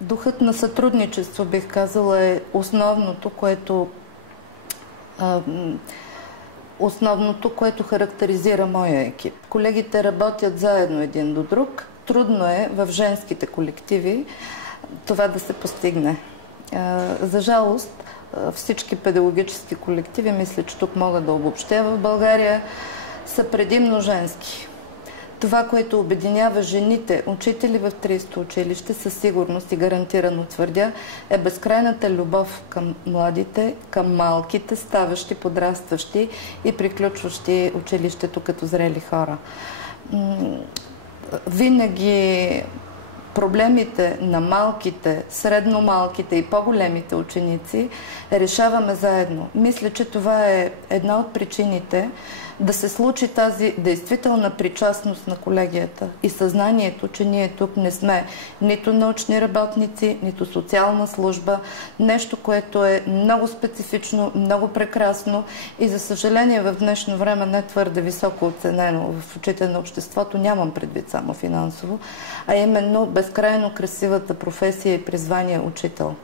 Духът на сътрудничество, бих казала, е основното, което характеризира моя екип. Колегите работят заедно един до друг. Трудно е в женските колективи това да се постигне. За жалост, всички педагогически колективи, мисля, че тук мога да обобщя, в България са предимно женски. Това, което обединява жените, учители в 30-то училище, със сигурност и гарантирано твърдя, е безкрайната любов към младите, към малките, ставащи, подрастващи и приключващи училището като зрели хора. Винаги проблемите на малките, средно малките и по-големите ученици решаваме заедно. Мисля, че това е една от причините да се случи тази действителна причастност на колегията и съзнанието, че ние тук не сме нито научни работници, нито социална служба, нещо, което е много специфично, много прекрасно и за съжаление в днешно време не твърде високо оценено в очите на обществото, нямам предвид само финансово, а именно безкрайно красивата професия и призвание учител.